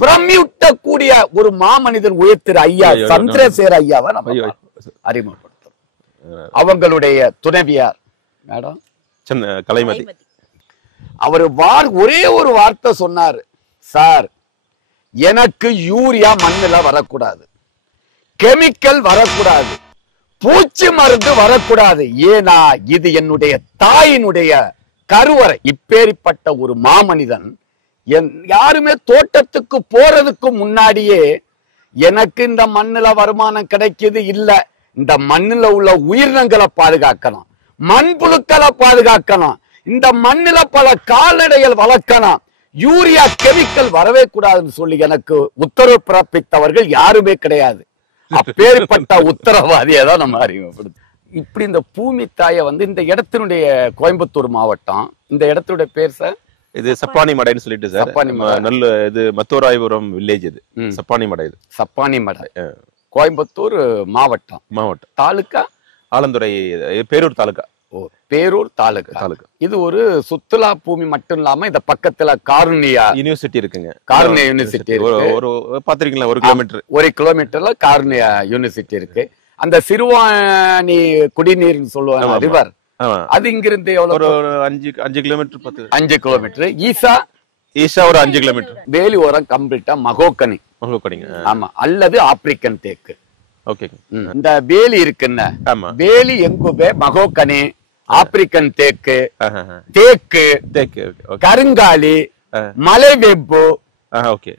பிரமியூட்டக்கூடிய ஒரு மாமனிதன் உயர்த்திரு ஐயா சந்திரசேகர் ஐயாவை நம்ம அறிமுகப்படுத்துறோம். அவங்களுடைய துணைவியார் மேடம் கலைமதி. அவரு ஒரே ஒரு வார்த்தை சொன்னாரு, சார் எனக்கு யூரியா மண்ணுல வரக்கூடாது, கெமிக்கல் வரக்கூடாது, பூச்சி மருந்து வரக்கூடாது, ஏனா இது என்னுடைய தாயினுடைய கருவறை. இப்பேற்பட்ட ஒரு மாமனிதன் யாருமே தோட்டத்துக்கு போறதுக்கு முன்னாடியே எனக்கு இந்த மண்ணுல வருமானம் கிடைக்குது இல்ல, இந்த மண்ணுல உள்ள உயிரினங்களை பாதுகாக்கணும், மண்புழுக்களை பாதுகாக்கணும், இந்த மண்ணுல பல கால்நடைகள் வளர்க்கணும், யூரியா கெமிக்கல் வரவே கூடாதுன்னு சொல்லி எனக்கு உத்தரவு பிறப்பித்தவர்கள் யாருமே கிடையாது. அப்பேற்பட்ட உத்தரவாதியை தான் நம்ம அறிமுகப்படுது. இப்படி இந்த பூமி தாயை இந்த இடத்தினுடைய கோயம்புத்தூர் மாவட்டம், இந்த இடத்துடைய பேர் சார் இது சப்பானி மடைன்னு சொல்லிட்டு சார், நல்ல இது மத்தூராயபுரம் வில்லேஜ், இது சப்பானி மடை. இது சப்பானி மடை கோயம்புத்தூர் மாவட்டம். தாலுக்கா ஆலந்துறை, பேரூர் தாலுக்கா. பேரூர் தாலுகா. இது ஒரு சுற்றுலா பூமி மட்டும் இல்லாம இந்த பக்கத்துல காருண்யா யூனிவர்சிட்டி இருக்குங்க. காருண்யா யூனிவர்சிட்டி ஒரு பாத்திருக்கீங்களா, 1 கிலோமீட்டர்ல காருண்யா யூனிவர்சிட்டி இருக்கு. அந்த சிறுவாணி குடிநீர் சொல்லுவாங்க ரிவர், அது இங்கிருந்து எவ்வளவு, ஒரு 5 கிலோமீட்டர், 5 கிலோமீட்டர். ஈசா ஒரு 5 கிலோமீட்டர். வேலி ஓரம் கம்ப்ளீட்டா மகோக்கனி. ஆமா, அல்லது ஆப்பிரிக்கன் தேக்கு. இந்த வேலி இருக்குன்னு, வேலி எங்குபே மகோக்கனி, ஆப்பிரிக்கன் தேக்கு, தேக்கு, கருங்காலி, மலைவேம்பு,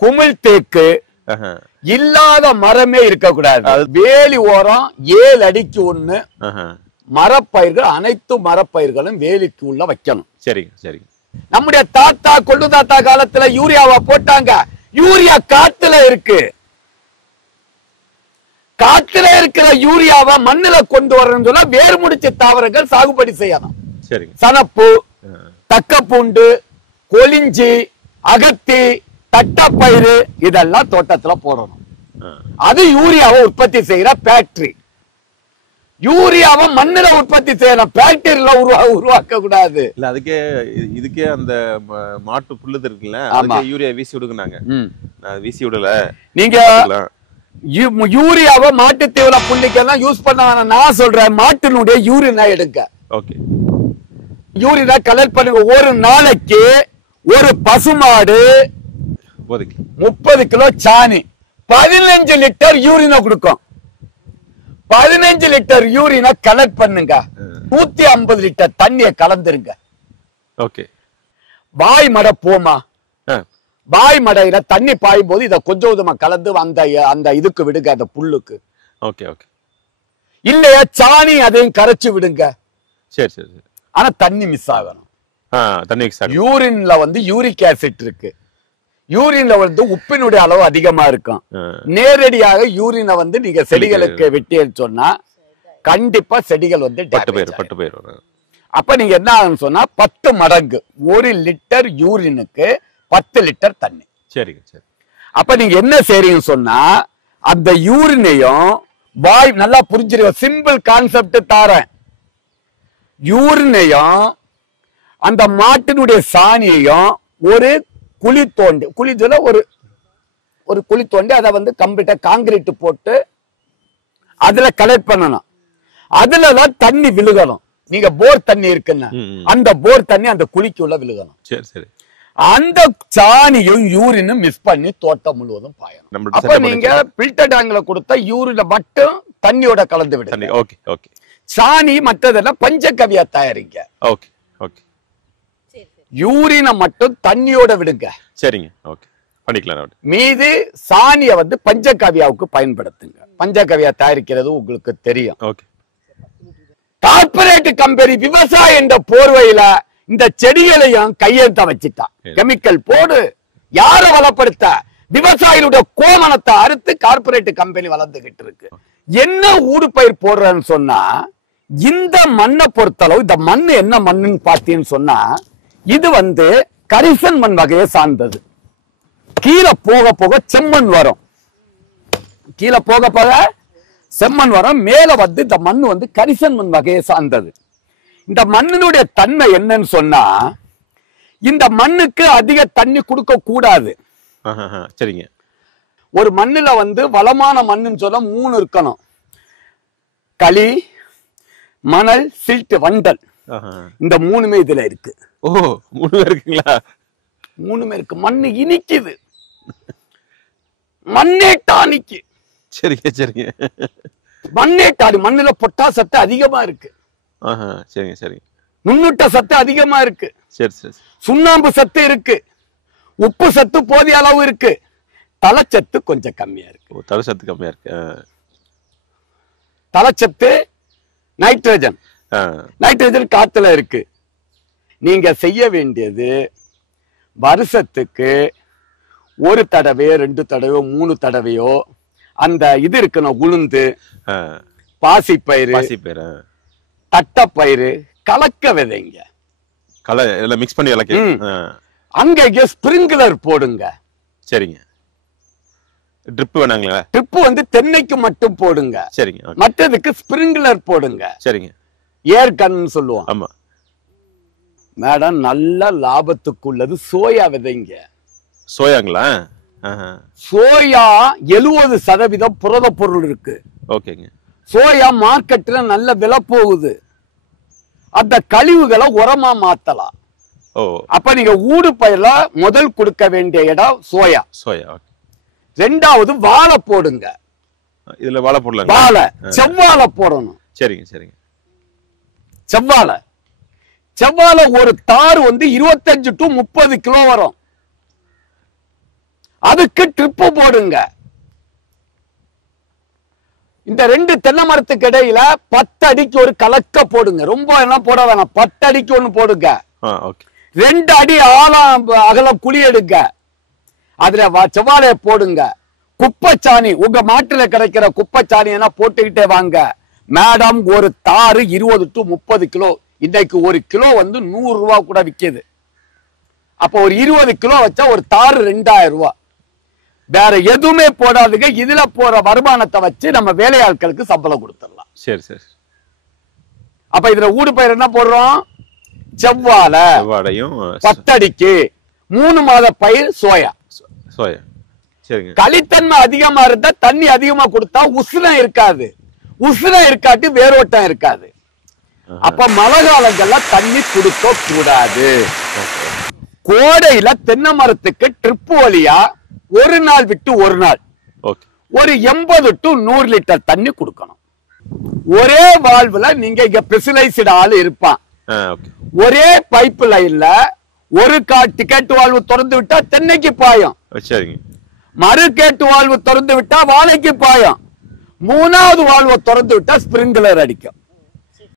குமிழ் தேக்கு இல்லாத மரமே இருக்கக்கூடாது. வேலி ஓரம் 7 அடிக்கு 1 மரப்பயிர்கள், அனைத்து மரப்பயிர்களும் வேலிக்கு உள்ள வைக்கணும். சரி சரி. நம்முடைய தாத்தா கொள்ளு தாத்தா காலத்துல யூரியாவை போட்டாங்க. யூரியா காத்துல இருக்கு. காத்துல இருக்கிற யூரியாவை மண்ணுல கொண்டு வரணும்னு சொன்னா வேர் முடிச்ச தாவரங்கள் சாகுபடி செய்யணும். சனப்பு, தக்கப்பூண்டு, கொளிஞ்சி, அகத்தி, தட்டப்பயிறு இதெல்லாம் தோட்டத்துல போடணும். அது யூரியாவை உற்பத்தி செய்யற ஃபேக்டரி. யூரியாவை மண்ணுல உற்பத்தி செய்யணும், ஃபேக்டரியில உருவாக்க கூடாது. இல்ல அதுக்கே இதுக்கே அந்த மாட்டு புல்லுது இருக்குல்ல, யூரியா வீசி விடுங்க. வீசி விடல. நீங்க யூரியாவை மாட்டு தீவன புள்ளிக்கெல்லாம் யூஸ் பண்ண வேணாம். நான் சொல்றேன், மாட்டினுடைய யூரினா எடுங்க. யூரினா கலெக்ட் பண்ணுங்க. ஒரு நாளைக்கு ஒரு பசுமாடு 30 கிலோ சாணி 15 லிட்டர் யூரினா கொடுக்கும். 15 லிட்டர் யூரினா கலெக்ட் பண்ணுங்க. 150 லிட்டர் தண்ணியை கலந்துருங்க. வாய் மடை போமா, வாய் மடையில தண்ணி பாயும் போது இதை கொஞ்சம் கொஞ்சமா கலந்து அந்த இதுக்கு விடுங்க, அந்த புல்லுக்கு. இல்லையா சாணி அதையும் கரைச்சு விடுங்க. சரி சரி. ஆனா தண்ணி மிஸ் ஆகணும். யூரின்ல யூரிக் ஆசிட் இருக்கு. யூரின்ல உப்பினுடைய அளவு அதிகமா இருக்கும். நேரடியாக யூரினை நீங்க செடிகளுக்கு வெட்டி சொன்னா கண்டிப்பா செடிகள் பட்டு போயிடும். அப்ப நீங்க என்ன ஆகுன்னு சொன்னா 10 மடங்கு 1 லிட்டர் யூரினுக்கு 10 லிட்டர் தண்ணி. சரி சரி. அப்ப நீங்க என்ன செய்றீங்கன்னு சொன்னா, அந்த யூரினையும் வாய் நல்லா புரிஞ்சிருக்க சிம்பிள் கான்செப்ட் தாரேன். யூரினையும் அந்த மாட்டினுடைய சாணியையும் ஒரு குழி தோண்டி, ஒரு குழி தோண்டி அதை கம்ப்ளீட்டா காங்கிரீட் போட்டு அதுல கலெக்ட் பண்ணணும். அதுலதான் தண்ணி விழுகணும். நீங்க போர் தண்ணி இருக்குன்னு, அந்த போர் தண்ணி அந்த குழிக்குள்ள விழுகணும். சரி சரி. அந்த சாணியும் யூரினும் மிஸ் பண்ணி தோட்டம் முழுவதும் பாயணும். அப்ப நீங்க பில்டர் டேங்க்ல கொடுத்த யூரினை மட்டும் தண்ணியோட கலந்து விடுங்க. சாணி மற்றதெல்லாம் பஞ்சகவியா தயாரிங்க. யூரினை மட்டும் தண்ணியோட விடுங்க. சரிங்க, ஓகே பண்ணிக்கலாம். மீது சாணியை பஞ்சகவியாவுக்கு பயன்படுத்துங்க. பஞ்சகவியா தயாரிக்கிறது உங்களுக்கு தெரியும். கார்பரேட் கம்பெனி விவசாயம் என்ற போர்வையில இந்த செடிகளையும் கையெழுத்த வச்சுட்டான். கெமிக்கல் போடு, யார வளப்படுத்த? விவசாயிகளுடைய கோமணத்தை அறுத்து கார்பரேட் கம்பெனி வளர்ந்துகிட்டு இருக்கு. என்ன ஊடு பயிர் போடுறன்னு சொன்னா, இந்த மண்ணை பொறுத்தளவு இந்த மண் என்ன மண்ணுன்னு பாத்தீங்கன்னு சொன்னா, இது கரிசன் மண் வகையை சார்ந்தது. கீழே போக போக செம்மண் வரும். கீழே போக போக செம்மண் வரும். மேல இந்த மண் கரிசன் மண் வகையை சார்ந்தது. இந்த மண்ணினுடைய தன்மை என்னன்னு சொன்னா, இந்த மண்ணுக்கு அதிக தண்ணி கொடுக்க கூடாது. சரிங்க. ஒரு மண்ணுல வந்து வளமான மண்ணுன்னு சொல்ல 3 இருக்கணும். களி, மணல், சில்ட், வண்டல். இந்த 3மே இதுல இருக்கு. ஓ 3 இருக்குங்களா? 3மே இருக்கு. மண்ணு இனிக்குது, மண்ணே டானிக்கு. சரிங்க சரிங்க. மண்ணே டானி. மண்ணுல பொட்டாஸ் சத்து அதிகமா இருக்கு. சரிங்க சரிங்க. நுண்ணுட்ட சத்து அதிகமா இருக்கு. சரி சரி. சுண்ணாம்பு சத்து இருக்கு. உப்பு சத்து போதிய அளவு இருக்கு. தலைச்சத்து கொஞ்சம் கம்மியா இருக்கு. தலைச்சத்து கம்மியா இருக்கு. தலைச்சத்து நைட்ரஜன். நைட்ரஜன் காத்துல இருக்கு. நீங்க செய்ய வேண்டியது வருஷத்துக்கு 1 தடவையோ 2 தடவையோ 3 தடவையோ அந்த இது இருக்கணும். உளுந்து, பாசிப்பயிறு, தட்டப்பயிறு கலக்க விதைங்க. மிக்ஸ் பண்ணி அங்க ஸ்பிரிங்க்லர் போடுங்க. சரிங்க. ட்ரிப் வேணாங்களா? ட்ரிப் வந்து தென்னைக்கு மட்டும் போடுங்க. சரிங்க. மற்றதுக்கு ஸ்பிரிங்க்லர் போடுங்க. சரிங்க. ஏர் கன் சொல்லுவோம். ஆமா மேடம், நல்ல லாபத்துக்குள்ளது சோயா விதைங்க. சோயாங்களா? சோயா 70% புரத பொருள் இருக்கு. ஓகேங்க. சோயா மார்க்கெட்ல நல்ல விலை போகுது. அந்த கழிவுகளை உரமா மாத்தலாம். அப்ப நீங்க ஊடு பயிர்ல முதல் கொடுக்க வேண்டிய இடம் சோயா. சோயா. ரெண்டாவது வாழை போடுங்க. இதுல வாழை போடலாம். வாழை, செவ்வாழை போடணும். சரிங்க சரிங்க. செவ்வாழை ஒரு தார் வந்து 25 to 30 கிலோ வரும். அதுக்கு ட்ரிப்பு போடுங்க. இந்த 2 தென்னை மரத்துக்கு இடையில 10 அடிக்கு ஒரு கலக்க போடுங்க. ரொம்ப எல்லாம் போட வேணாம். 10 அடிக்கு ஒண்ணு போடுங்க. 2 அடி ஆழம் அகலம் குழி எடுங்க. அதுல செவ்வாழைய போடுங்க. குப்பைச்சாணி, உங்க மாட்டுல கிடைக்கிற குப்பைச்சாணி எல்லாம் போட்டுக்கிட்டே வாங்க. மேடம், ஒரு தாறு 20 to 30 கிலோ. இன்னைக்கு 1 கிலோ வந்து 100 ரூபா கூட விற்கிது. அப்போ ஒரு 20 கிலோ வச்சா ஒரு தாறு 2000 ரூபாய். வேற எதுவுமே போடாதுங்க. இதுல போற வருமானத்தை வச்சு நம்ம வேலையாட்களுக்கு சம்பளம் கொடுத்துடலாம். சரி சரி. அப்ப இதுல ஊடு பயிர் என்ன போடுறோம்? செவ்வாழையும் 10 அடிக்கு 3 மாத பயிர் சோயா. சரிங்க. களித்தன்மை அதிகமா இருந்தா தண்ணி அதிகமா கொடுத்தா உஷ்ணம் இருக்காது. உஷ்ணம் இருக்காட்டி வேரோட்டம் இருக்காது. அப்ப மழை காலங்கள்ல தண்ணி கொடுக்க கூடாது. கோடையில தென்னை மரத்துக்கு ட்ரிப் வழியா 1 நாள் விட்டு 1 நாள் ஒரு 80 to 100 லிட்டர் தண்ணி கொடுக்கணும். ஒரே வால்வுல நீங்க இங்க ஸ்பெஷலைஸ்டு ஆள் இருப்பான். ஒரே பைப் லைன்ல ஒரு டிக்கெட் வால்வு திறந்து விட்டா தென்னைக்கு பாயும். மறு கேட்டு வால்வு திறந்து விட்டா வாழைக்கு பாயும். 3வது வால்வு திறந்து விட்டா ஸ்பிரிங்க்லர் அடிக்கும்.